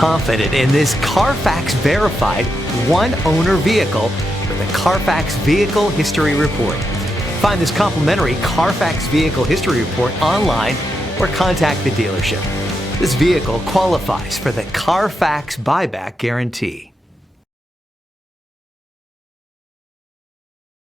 confident in this Carfax verified one-owner vehicle with a Carfax Vehicle History Report. Find this complimentary Carfax Vehicle History Report online or contact the dealership. This vehicle qualifies for the Carfax buyback guarantee.